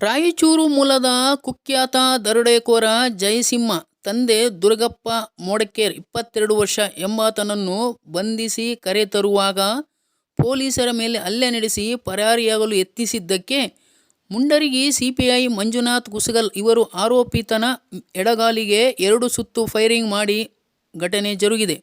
ರಾಯಚೂರು ಮೂಲದ ಕುಖ್ಯಾತ ದರೋಡೆಕೋರ ಜಯಸಿಂಹ, ತಂದೆ ದುರ್ಗಪ್ಪ ಮೋಡಕೇರ್ ಇಪ್ಪತ್ತೆರಡು ವರ್ಷ ಎಂಬಾತನನ್ನು ಬಂಧಿಸಿ ಕರೆತರುವಾಗ ಪೊಲೀಸರ ಮೇಲೆ ಹಲ್ಲೆ ನಡೆಸಿ ಪರಾರಿಯಾಗಲು ಯತ್ನಿಸಿದ್ದಕ್ಕೆ ಮುಂಡರಿಗಿ ಸಿಪಿಐ ಮಂಜುನಾಥ್ ಕುಸಗಲ್ ಇವರು ಆರೋಪಿತನ ಎಡಗಾಲಿಗೆ ಎರಡು ಸುತ್ತು ಫೈರಿಂಗ್ ಮಾಡಿ ಘಟನೆ ಜರುಗಿದೆ.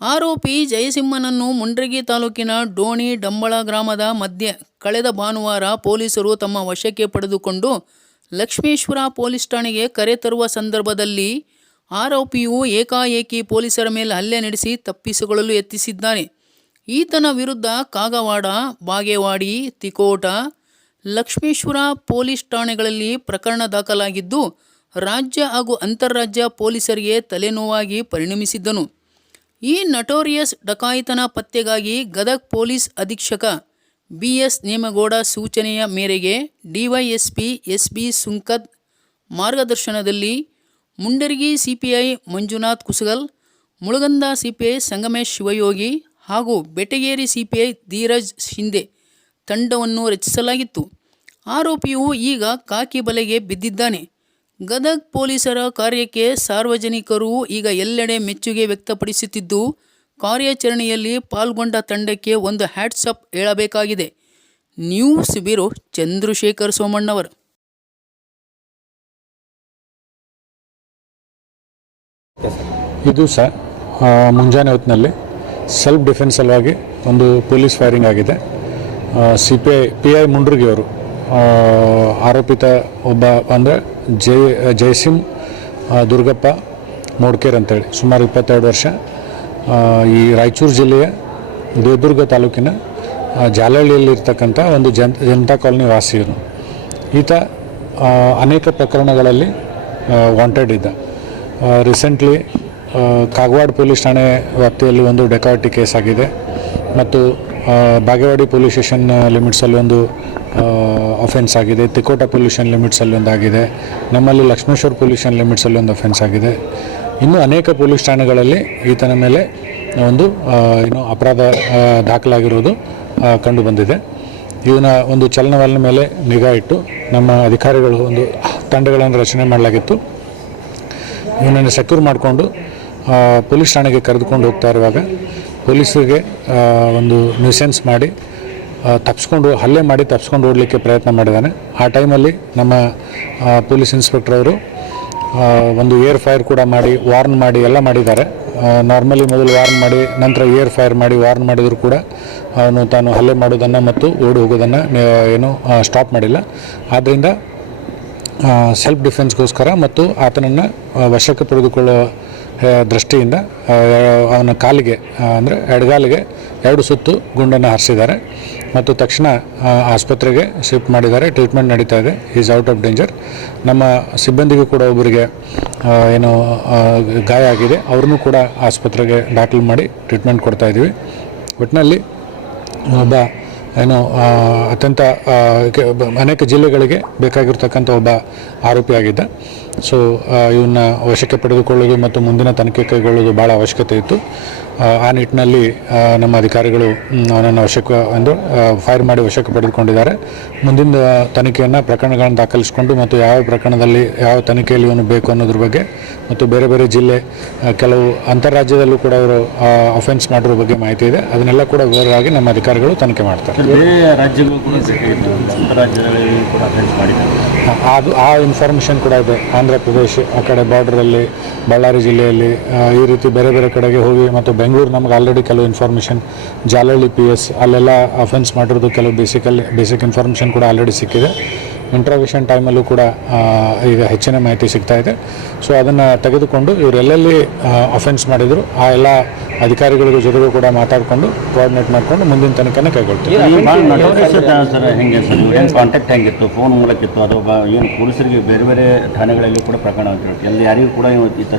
ಆರೋಪಿ ಜಯಸಿಂಹನನ್ನು ಮುಂಡ್ರಗಿ ತಾಲೂಕಿನ ಡೋಣಿ ಡಂಬಳ ಗ್ರಾಮದ ಮಧ್ಯೆ ಕಳೆದ ಭಾನುವಾರ ಪೊಲೀಸರು ತಮ್ಮ ವಶಕ್ಕೆ ಪಡೆದುಕೊಂಡು ಲಕ್ಷ್ಮೇಶ್ವರ ಪೊಲೀಸ್ ಠಾಣೆಗೆ ಕರೆತರುವ ಸಂದರ್ಭದಲ್ಲಿ ಆರೋಪಿಯು ಏಕಾಏಕಿ ಪೊಲೀಸರ ಮೇಲೆ ಹಲ್ಲೆ ನಡೆಸಿ ತಪ್ಪಿಸಿಕೊಳ್ಳಲು ಯತ್ನಿಸಿದ್ದಾನೆ. ಈತನ ವಿರುದ್ಧ ಕಾಗವಾಡ, ಬಾಗೇವಾಡಿ, ತಿಕೋಟ, ಲಕ್ಷ್ಮೇಶ್ವರ ಪೊಲೀಸ್ ಠಾಣೆಗಳಲ್ಲಿ ಪ್ರಕರಣ ದಾಖಲಾಗಿದ್ದು, ರಾಜ್ಯ ಹಾಗೂ ಅಂತಾರಾಜ್ಯ ಪೊಲೀಸರಿಗೆ ತಲೆನೋವಾಗಿ ಪರಿಣಮಿಸಿದ್ದನು. ಈ ನಟೋರಿಯಸ್ ಡಕಾಯಿತನ ಪತ್ತೆಗಾಗಿ ಗದಗ್ ಪೊಲೀಸ್ ಅಧೀಕ್ಷಕ ಬಿ ಎಸ್ ನೇಮಗೌಡ ಸೂಚನೆಯ ಮೇರೆಗೆ ಡಿವೈಎಸ್ಪಿ ಎಸ್ ಬಿ ಸುಂಕದ್ ಮಾರ್ಗದರ್ಶನದಲ್ಲಿ ಮುಂಡರಗಿ ಸಿಪಿಐ ಮಂಜುನಾಥ್ ಕುಸಗಲ್, ಮುಳಗಂದ ಸಿಪಿಐ ಸಂಗಮೇಶ್ ಶಿವಯೋಗಿ ಹಾಗೂ ಬೆಟಗೇರಿ ಸಿಪಿಐ ಧೀರಜ್ ಶಿಂದೆ ತಂಡವನ್ನು ರಚಿಸಲಾಗಿತ್ತು. ಆರೋಪಿಯು ಈಗ ಕಾಕಿ ಬಲೆಗೆ ಬಿದ್ದಿದ್ದಾನೆ. ಗದಗ್ ಪೊಲೀಸರ ಕಾರ್ಯಕ್ಕೆ ಸಾರ್ವಜನಿಕರು ಈಗ ಎಲ್ಲೆಡೆ ಮೆಚ್ಚುಗೆ ವ್ಯಕ್ತಪಡಿಸುತ್ತಿದ್ದು, ಕಾರ್ಯಾಚರಣೆಯಲ್ಲಿ ಪಾಲ್ಗೊಂಡ ತಂಡಕ್ಕೆ ಒಂದು ಹ್ಯಾಟ್ಸಪ್ ಹೇಳಬೇಕಾಗಿದೆ. News bureau Chandrashekhar Somannavar. ಇದು ಸರ್ ಮುಂಜಾನೆ ಹೊತ್ತಿನಲ್ಲಿ ಸೆಲ್ಫ್ ಡಿಫೆನ್ಸ್ ಸಲುವಾಗಿ ಒಂದು ಪೊಲೀಸ್ ಫೈರಿಂಗ್ ಆಗಿದೆ. C P I P I ಮುಂಡ್ರಿಗಿಯವರು ಆರೋಪಿತ ಒಬ್ಬ ಅಂದರೆ ಜೈ ಜಯಸಿಂ ದುರ್ಗಪ್ಪ ಮೋಡ್ಕೇರ್ ಅಂತೇಳಿ. ಸುಮಾರು ಇಪ್ಪತ್ತೆರಡು ವರ್ಷ ಈ ರಾಯಚೂರು ಜಿಲ್ಲೆಯ ದೇವದುರ್ಗ ತಾಲೂಕಿನ ಜಾಲಹಳ್ಳಿಯಲ್ಲಿರ್ತಕ್ಕಂಥ ಒಂದು ಜನ್, ಜನತಾ ಕಾಲೋನಿ ವಾಸಿಯರು ಈತ ಅನೇಕ ಪ್ರಕರಣಗಳಲ್ಲಿ ವಾಂಟೆಡ್ ಇದ್ದ. ರೀಸೆಂಟ್ಲಿ ಕಾಗವಾಡ ಪೊಲೀಸ್ ಠಾಣೆ ವ್ಯಾಪ್ತಿಯಲ್ಲಿ ಒಂದು ಡೆಕಾರ್ಟಿ ಕೇಸ್ ಆಗಿದೆ. ಮತ್ತು ಬಾಗೇವಾಡಿ ಪೊಲೀಸ್ ಸ್ಟೇಷನ್ ಲಿಮಿಟ್ಸಲ್ಲಿ ಒಂದು ಅಫೆನ್ಸ್ ಆಗಿದೆ. ತಿಕೋಟ ಪೊಲ್ಯೂಷನ್ ಲಿಮಿಟ್ಸಲ್ಲಿ ಒಂದಾಗಿದೆ. ನಮ್ಮಲ್ಲಿ ಲಕ್ಷ್ಮೇಶ್ವರ ಪೊಲ್ಯೂಷನ್ ಲಿಮಿಟ್ಸಲ್ಲಿ ಒಂದು ಅಫೆನ್ಸ್ ಆಗಿದೆ. ಇನ್ನು ಅನೇಕ ಪೊಲೀಸ್ ಠಾಣೆಗಳಲ್ಲಿ ಈತನ ಮೇಲೆ ಒಂದು ಏನು ಅಪರಾಧ ದಾಖಲಾಗಿರೋದು ಕಂಡು ಬಂದಿದೆ. ಇವನ ಒಂದು ಚಲನವಲನ ಮೇಲೆ ನಿಗಾ ಇಟ್ಟು ನಮ್ಮ ಅಧಿಕಾರಿಗಳು ಒಂದು ತಂಡಗಳನ್ನು ರಚನೆ ಮಾಡಲಾಗಿತ್ತು. ಇವನನ್ನು ಸೆಕ್ಯೂರ್ ಮಾಡಿಕೊಂಡು ಪೊಲೀಸ್ ಠಾಣೆಗೆ ಕರೆದುಕೊಂಡು ಹೋಗ್ತಾ ಇರುವಾಗ, ಪೊಲೀಸರಿಗೆ ಒಂದು ನ್ಯೂಸೆನ್ಸ್ ಮಾಡಿ ತಪ್ಪಿಸ್ಕೊಂಡು ಹಲ್ಲೆ ಮಾಡಿ ತಪ್ಪಿಸ್ಕೊಂಡು ಓಡಲಿಕ್ಕೆ ಪ್ರಯತ್ನ ಮಾಡಿದ್ದಾನೆ ಆ ಟೈಮಲ್ಲಿ ನಮ್ಮ ಪೊಲೀಸ್ ಇನ್ಸ್ಪೆಕ್ಟರ್ ಅವರು ಒಂದು ಏರ್ ಫೈರ್ ಕೂಡ ಮಾಡಿ ವಾರ್ನ್ ಮಾಡಿ ಎಲ್ಲ ಮಾಡಿದ್ದಾರೆ. ನಾರ್ಮಲಿ ಮೊದಲು ವಾರ್ನ್ ಮಾಡಿ ನಂತರ ಏರ್ ಫೈರ್ ಮಾಡಿ ವಾರ್ನ್ ಮಾಡಿದರೂ ಕೂಡ ಅವನು ತಾನು ಹಲ್ಲೆ ಮಾಡೋದನ್ನು ಮತ್ತು ಓಡಿ ಹೋಗೋದನ್ನು ಏನು ಸ್ಟಾಪ್ ಮಾಡಿಲ್ಲ. ಆದ್ದರಿಂದ ಸೆಲ್ಫ್ ಡಿಫೆನ್ಸ್ಗೋಸ್ಕರ ಮತ್ತು ಆತನನ್ನು ವಶಕ್ಕೆ ಪಡೆದುಕೊಳ್ಳುವ ಆ, ದೃಷ್ಟಿಯಿಂದ ಅವನ ಕಾಲಿಗೆ ಅಂದರೆ ಎಡಗಾಲಿಗೆ ಎರಡು ಸುತ್ತು ಗುಂಡನ್ನು ಹಾರಿಸಿದ್ದಾರೆ. ಮತ್ತು ತಕ್ಷಣ ಆಸ್ಪತ್ರೆಗೆ ಶಿಫ್ಟ್ ಮಾಡಿದ್ದಾರೆ. ಟ್ರೀಟ್ಮೆಂಟ್ ನಡೀತಾ ಇದೆ. ಈಸ್ ಔಟ್ ಆಫ್ ಡೇಂಜರ್ ನಮ್ಮ ಸಿಬ್ಬಂದಿಗೂ ಕೂಡ ಒಬ್ಬರಿಗೆ ಏನು ಗಾಯ ಆಗಿದೆ. ಅವ್ರನ್ನೂ ಕೂಡ ಆಸ್ಪತ್ರೆಗೆ ದಾಖಲು ಮಾಡಿ ಟ್ರೀಟ್ಮೆಂಟ್ ಕೊಡ್ತಾ ಇದ್ದೀವಿ. ಒಟ್ಟಿನಲ್ಲಿ ಒಬ್ಬ, ಏನು ಅತ್ಯಂತ ಅನೇಕ ಜಿಲ್ಲೆಗಳಿಗೆ ಬೇಕಾಗಿರ್ತಕ್ಕಂಥ ಒಬ್ಬ ಆರೋಪಿಯಾಗಿದ್ದ. ಸೊ ಇವನ್ನ ವಶಕ್ಕೆ ಪಡೆದುಕೊಳ್ಳೋದು ಮತ್ತು ಮುಂದಿನ ತನಿಖೆ ಕೈಗೊಳ್ಳೋದು ಭಾಳ ಅವಶ್ಯಕತೆ ಇತ್ತು. ಆ, ನಿಟ್ಟಿನಲ್ಲಿ ನಮ್ಮ ಅಧಿಕಾರಿಗಳು ಅವನನ್ನು ವಶಕ್ಕೆ ಒಂದು ಫೈರ್ ಮಾಡಿ ವಶಕ್ಕೆ ಪಡೆದುಕೊಂಡಿದ್ದಾರೆ. ಮುಂದಿನ ತನಿಖೆಯನ್ನು ಪ್ರಕರಣಗಳನ್ನು ದಾಖಲಿಸಿಕೊಂಡು ಮತ್ತು ಯಾವ ಪ್ರಕರಣದಲ್ಲಿ ಯಾವ ತನಿಖೆಯಲ್ಲಿ ಇವನು ಬೇಕು ಅನ್ನೋದ್ರ ಬಗ್ಗೆ ಮತ್ತು ಬೇರೆ ಬೇರೆ ಜಿಲ್ಲೆ ಕೆಲವು ಅಂತಾರಾಜ್ಯದಲ್ಲೂ ಕೂಡ ಅವರು ಅಫೆನ್ಸ್ ಮಾಡಿರೋ ಬಗ್ಗೆ ಮಾಹಿತಿ ಇದೆ. ಅದನ್ನೆಲ್ಲ ಕೂಡ ವಿವರವಾಗಿ ನಮ್ಮ ಅಧಿಕಾರಿಗಳು ತನಿಖೆ ಮಾಡ್ತಾರೆ. ಅದು ಆ ಇನ್ಫಾರ್ಮೇಷನ್ ಕೂಡ ಇದೆ. ಆಂಧ್ರ ಪ್ರದೇಶ್ ಆ ಕಡೆ ಬಾರ್ಡ್ರಲ್ಲಿ ಬಳ್ಳಾರಿ ಜಿಲ್ಲೆಯಲ್ಲಿ ಈ ರೀತಿ ಬೇರೆ ಬೇರೆ ಕಡೆಗೆ ಹೋಗಿ ಮತ್ತು ಬೆಂಗಳೂರು ನಮ್ಗೆ ಆಲ್ರೆಡಿ ಕೆಲವು ಇನ್ಫಾರ್ಮೇಷನ್ ಜಾಲಹಳ್ಳಿ ಪಿ ಎಸ್ ಅಲ್ಲೆಲ್ಲ ಅಫೆನ್ಸ್ ಮಾಡಿರೋದು ಕೆಲವು ಬೇಸಿಕಲ್ಲಿ ಬೇಸಿಕ್ ಇನ್ಫಾರ್ಮೇಷನ್ ಕೂಡ ಆಲ್ರೆಡಿ ಸಿಕ್ಕಿದೆ. ಇಂಟ್ರಾವಿಷನ್ ಟೈಮಲ್ಲೂ ಕೂಡ ಈಗ ಹೆಚ್ಚಿನ ಮಾಹಿತಿ ಸಿಗ್ತಾ ಇದೆ. ಸೊ ಅದನ್ನು ತೆಗೆದುಕೊಂಡು ಇವರೆಲ್ಲೆಲ್ಲಿ ಅಫೆನ್ಸ್ ಮಾಡಿದರು ಆ ಎಲ್ಲ ಅಧಿಕಾರಿಗಳ ಜೊತೆಗೂ ಕೂಡ ಮಾತಾಡಿಕೊಂಡು ಕೋಆರ್ಡಿನೇಟ್ ಮಾಡಿಕೊಂಡು ಮುಂದಿನ ತನಿಖೆನ ಕೈಗೊಳ್ತೀವಿ. ಈ ಭಾಳ ನಟೋರಿಯಸ್ ಸರ್ ಹೆಂಗೆ ಸರ್? ಏನು ಕಾಂಟ್ಯಾಕ್ಟ್ ಹೆಂಗಿತ್ತು? ಫೋನ್ ಮೂಲಕ ಇತ್ತು ಅಥವಾ ಏನು ಪೊಲೀಸರಿಗೆ ಬೇರೆ ಬೇರೆ ಠಾಣೆಗಳಲ್ಲಿ ಕೂಡ ಪ್ರಕರಣ ಅಂತ ಎಲ್ಲಿ ಯಾರಿಗೂ ಕೂಡ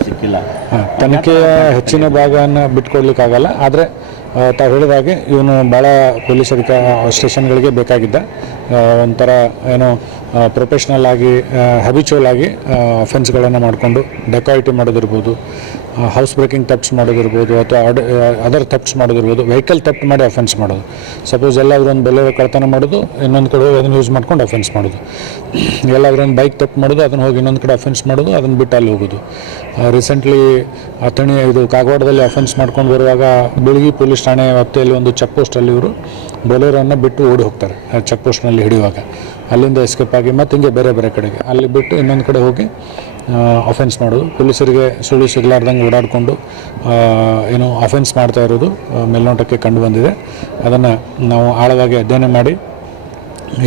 ಸಿಕ್ಕಿಲ್ಲ. ಹಾ, ತನಿಖೆಯ ಹೆಚ್ಚಿನ ಭಾಗವನ್ನು ಬಿಟ್ಕೊಡ್ಲಿಕ್ಕಾಗಲ್ಲ. ಆದರೆ ತಾವು ಹೇಳಿದ ಹಾಗೆ ಇವನು ಭಾಳ ಪೊಲೀಸ್ ಅಧಿಕ ಸ್ಟೇಷನ್ಗಳಿಗೆ ಬೇಕಾಗಿದ್ದ. ಒಂಥರ ಏನೋ ಪ್ರೊಫೆಷ್ನಲ್ ಆಗಿ ಹ್ಯಾಬಿಚುವಲ್ ಆಗಿ ಅಫೆನ್ಸ್ಗಳನ್ನು ಮಾಡಿಕೊಂಡು ಡೆಕಾಯಿಟಿ ಮಾಡೋದಿರ್ಬೋದು. ಹೌಸ್ ಬ್ರೇಕಿಂಗ್ ತಪ್ಸ್ ಮಾಡೋದಿರ್ಬೋದು ಅಥವಾ ಅದರ್ ತಪ್ಸ್ ಮಾಡೋದಿರ್ಬೋದು ವೆಹಿಕಲ್ ತಪ್ಪು ಮಾಡಿ ಅಫೆನ್ಸ್ ಮಾಡೋದು. ಸಪೋಸ್ ಎಲ್ಲಾದರೂ ಒಂದು ಬೆಲೆ ಕಳ್ತನ ಮಾಡೋದು, ಇನ್ನೊಂದು ಕಡೆ ಹೋಗಿ ಅದನ್ನು ಯೂಸ್ ಮಾಡ್ಕೊಂಡು ಅಫೆನ್ಸ್ ಮಾಡೋದು. ಎಲ್ಲಾದರೂ ಒಂದು ಬೈಕ್ ತಪ್ಪು ಮಾಡೋದು, ಅದನ್ನು ಹೋಗಿ ಇನ್ನೊಂದು ಕಡೆ ಅಫೆನ್ಸ್ ಮಾಡೋದು, ಅದನ್ನು ಬಿಟ್ಟು ಅಲ್ಲಿ ಹೋಗೋದು. ರೀಸೆಂಟ್ಲಿ ಅಥಣಿ ಇದು ಕಾಗವಾಡದಲ್ಲಿ ಅಫೆನ್ಸ್ ಮಾಡ್ಕೊಂಡು ಬರುವಾಗ ಬೆಳಗಿ ಪೊಲೀಸ್ ಠಾಣೆ ವ್ಯಾಪ್ತಿಯಲ್ಲಿ ಒಂದು ಚೆಕ್ ಪೋಸ್ಟಲ್ಲಿ ಇವರು ಬೊಲೇರನ್ನು ಬಿಟ್ಟು ಓಡಿ ಹೋಗ್ತಾರೆ ಚೆಕ್ ಪೋಸ್ಟ್ನಲ್ಲಿ ಹಿಡಿಯುವಾಗ. ಅಲ್ಲಿಂದ ಎಸ್ಕೇಪ್ ಆಗಿ ಮತ್ತು ಹಿಂಗೆ ಬೇರೆ ಬೇರೆ ಕಡೆಗೆ. ಅಲ್ಲಿ ಬಿಟ್ಟು ಇನ್ನೊಂದು ಕಡೆ ಹೋಗಿ ಅಫೆನ್ಸ್ ಮಾಡೋದು. ಪೊಲೀಸರಿಗೆ ಸುಳ್ಳು ಸಿಗಲಾರ್ದಂಗೆ ಓಡಾಡಿಕೊಂಡು ಏನು ಅಫೆನ್ಸ್ ಮಾಡ್ತಾ ಇರೋದು ಮೇಲ್ನೋಟಕ್ಕೆ ಕಂಡು ಬಂದಿದೆ ಅದನ್ನು ನಾವು ಆಳವಾಗಿ ಅಧ್ಯಯನ ಮಾಡಿ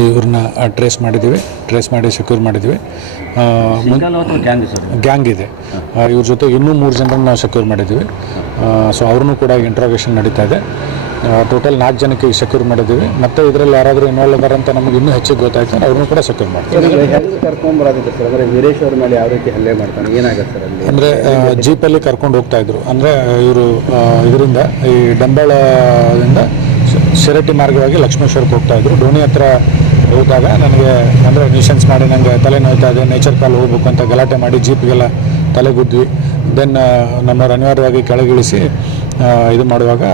ಇವ್ರನ್ನ ಟ್ರೇಸ್ ಮಾಡಿದ್ದೀವಿ. ಟ್ರೇಸ್ ಮಾಡಿ ಸೆಕ್ಯೂರ್ ಮಾಡಿದ್ದೀವಿ. ಗ್ಯಾಂಗ್ ಇದೆ ಇವ್ರ ಜೊತೆ ಇನ್ನೂ ಮೂರು ಜನರನ್ನು ನಾವು ಸೆಕ್ಯೂರ್ ಮಾಡಿದ್ದೀವಿ ಸೊ ಅವ್ರನ್ನೂ ಕೂಡ ಇಂಟ್ರಾಗೇಷನ್ ನಡೀತಾ ಇದೆ. ಟೋಟಲ್ ನಾಲ್ಕು ಜನಕ್ಕೆ ಸೆಕ್ಯೂರ್ ಮಾಡಿದ್ದೀವಿ. ಮತ್ತೆ ಇದರಲ್ಲಿ ಯಾರಾದರೂ ಇನ್ವಾಲ್ವ್ ಅಂತ ನಮಗೆ ಇನ್ನೂ ಹೆಚ್ಚಿಗೆ ಗೊತ್ತಾಯ್ತು. ಅವ್ರನ್ನೂ ಕೂಡ ಸೆಕ್ಯೂರ್ ಮಾಡ್ತೀವಿ. ಅಂದ್ರೆ ಜೀಪ್ ಸರ್? ಅಂದರೆ ವೀರೇಶ್ ಅವ್ರ ಮೇಲೆ ಯಾವ ರೀತಿ ಹಲ್ಲೆ ಮಾಡ್ತಾನೆ? ಏನಾಗುತ್ತೆ ಸರ್ ಅಲ್ಲಿ? ಅಂದರೆ ಜೀಪಲ್ಲಿ ಕರ್ಕೊಂಡು ಹೋಗ್ತಾ ಇದ್ರು. ಅಂದರೆ ಇವರು ಇದರಿಂದ ಈ ಡಂಬಳದಿಂದ ಶಿರಟ್ಟಿ ಮಾರ್ಗವಾಗಿ ಲಕ್ಷ್ಮೇಶ್ವರಕ್ಕೆ ಹೋಗ್ತಾ ಇದ್ರು. ಡೋಣಿ ಹತ್ರ ಹೋದಾಗ ನನಗೆ ಅಂದರೆ ನ್ಯೂಸೆನ್ಸ್ ಮಾಡಿ ನಂಗೆ ತಲೆ ನೋಯ್ತಾ ಇದೆ ನೇಚರ್ ಕಾಲ್ ಹೋಗ್ಬೇಕು ಅಂತ ಗಲಾಟೆ ಮಾಡಿ ಜೀಪ್ಗೆಲ್ಲ ತಲೆಗುದ್ವಿ ದೆನ್ ನಮ್ಮವ್ರು ಅನಿವಾರ್ಯವಾಗಿ ಕೆಳಗಿಳಿಸಿ ಇದು ಮಾಡುವಾಗ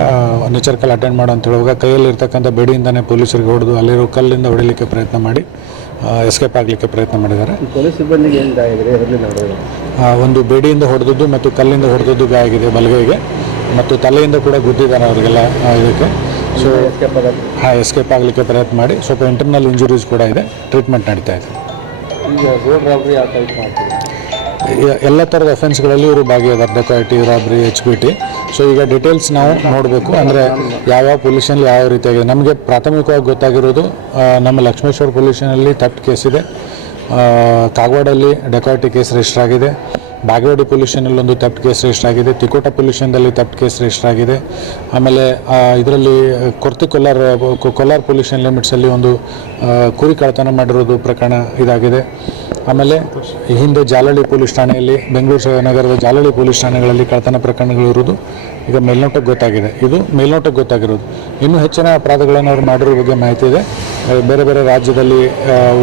ನೇಚರ್ ಕಾಲ್ ಅಟೆಂಡ್ ಮಾಡು ಅಂತ ಹೇಳುವಾಗ ಕೈಯಲ್ಲಿ ಇರ್ತಕ್ಕಂಥ ಬೆಡಿಯಿಂದನೇ ಪೊಲೀಸರಿಗೆ ಹೊಡೆದು ಅಲ್ಲಿರೋ ಕಲ್ಲಿಂದ ಹೊಡಿಲಿಕ್ಕೆ ಪ್ರಯತ್ನ ಮಾಡಿ ಎಸ್ಕೇಪ್ ಆಗಲಿಕ್ಕೆ ಪ್ರಯತ್ನ ಮಾಡಿದ್ದಾರೆ. ಪೊಲೀಸ್ ಸಿಬ್ಬಂದಿಗೆ ಒಂದು ಬೇಡಿಯಿಂದ ಹೊಡೆದದ್ದು ಮತ್ತು ಕಲ್ಲಿಂದ ಹೊಡೆದದ್ದು ಗಾಯ ಆಗಿದೆ ಬಲಗೈಗೆ. ಮತ್ತು ತಲೆಯಿಂದ ಕೂಡ ಗುದ್ದಿದ್ದಾರೆ ಅವರಿಗೆಲ್ಲ ಇದಕ್ಕೆ. ಸೊ ಹಾಂ ಎಸ್ಕೇಪ್ ಆಗಲಿಕ್ಕೆ ಪ್ರಯತ್ನ ಮಾಡಿ. ಸ್ವಲ್ಪ ಇಂಟರ್ನಲ್ ಇಂಜುರೀಸ್ ಕೂಡ ಇದೆ. ಟ್ರೀಟ್ಮೆಂಟ್ ನಡೀತಾ ಇದೆ. ಈಗ ರೋಡ್ ರಾಬ್ರಿ ಯಾವ ಟೈಪ್ ಮಾಡ್ತೀವಿ ಎಲ್ಲ ಥರದ ಅಫೆನ್ಸ್ಗಳಲ್ಲಿ ಇವರು ಭಾಗಿಯಾದಾರೆ dacoity robbery H B T so ಈಗ ಡೀಟೇಲ್ಸ್ ನಾವು ನೋಡಬೇಕು. ಅಂದರೆ ಯಾವ್ಯಾವ ಪೊಲ್ಯೂಷನಲ್ಲಿ ಯಾವ ರೀತಿಯಾಗಿದೆ. ನಮಗೆ ಪ್ರಾಥಮಿಕವಾಗಿ ಗೊತ್ತಾಗಿರೋದು ನಮ್ಮ ಲಕ್ಷ್ಮೇಶ್ವರ ಪೊಲ್ಯೂಷನಲ್ಲಿ ತಟ್ ಕೇಸ್ ಇದೆ. ಕಾಗವಾಡಲ್ಲಿ ಡೆಕಾಯಿಟಿ ಕೇಸ್ ರಿಜಿಸ್ಟರ್ ಆಗಿದೆ. ಬಾಗೇವಾಡಿ ಪೊಲ್ಯೂಷನಲ್ಲಿ ಒಂದು ತಪ್ಪು ಕೇಸ್ ರಿಜಿಸ್ಟರ್ ಆಗಿದೆ. ತಿಕೋಟ ಪೊಲ್ಯೂಷನ್ದಲ್ಲಿ ತಪ್ಪು ಕೇಸ್ ರಿಜಿಸ್ಟರ್ ಆಗಿದೆ. ಆಮೇಲೆ ಇದರಲ್ಲಿ, ಕೊರ್ತಿ ಕೊಲ್ಲಾರ್ ಕೊಲ್ಲಾರ್ ಪೊಲ್ಯೂಷನ್ ಲಿಮಿಟ್ಸಲ್ಲಿ ಒಂದು ಕುರಿ ಕಳತನ ಮಾಡಿರೋದು ಪ್ರಕರಣ ಇದಾಗಿದೆ. ಆಮೇಲೆ, ಹಿಂದೆ ಜಾಲಹಳ್ಳಿ ಪೊಲೀಸ್ ಠಾಣೆಯಲ್ಲಿ, ಬೆಂಗಳೂರು ನಗರದ ಜಾಲಹಳ್ಳಿ ಪೊಲೀಸ್ ಠಾಣೆಗಳಲ್ಲಿ ಕಳತನ ಪ್ರಕರಣಗಳು ಇರುವುದು ಈಗ ಮೇಲ್ನೋಟಕ್ಕೆ ಗೊತ್ತಾಗಿದೆ. ಇದು ಮೇಲ್ನೋಟಕ್ಕೆ ಗೊತ್ತಾಗಿರೋದು. ಇನ್ನೂ ಹೆಚ್ಚಿನ ಅಪರಾಧಗಳನ್ನು ಅವರು ಮಾಡಿರೋ ಬಗ್ಗೆ ಮಾಹಿತಿ ಇದೆ. ಬೇರೆ ಬೇರೆ ರಾಜ್ಯದಲ್ಲಿ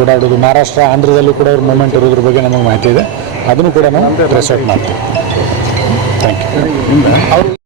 ಓಡಾಡೋದು ಮಹಾರಾಷ್ಟ್ರ ಆಂಧ್ರದಲ್ಲೂ ಕೂಡ ಅವ್ರ ಮೂಮೆಂಟ್ ಇರೋದ್ರ ಬಗ್ಗೆ ನಮಗೆ ಮಾಹಿತಿ ಇದೆ. ಅದನ್ನು ಕೂಡ ನಾವು ಟ್ರೇಸ್ ಔಟ್ ಮಾಡ್ತೀವಿ. Thank you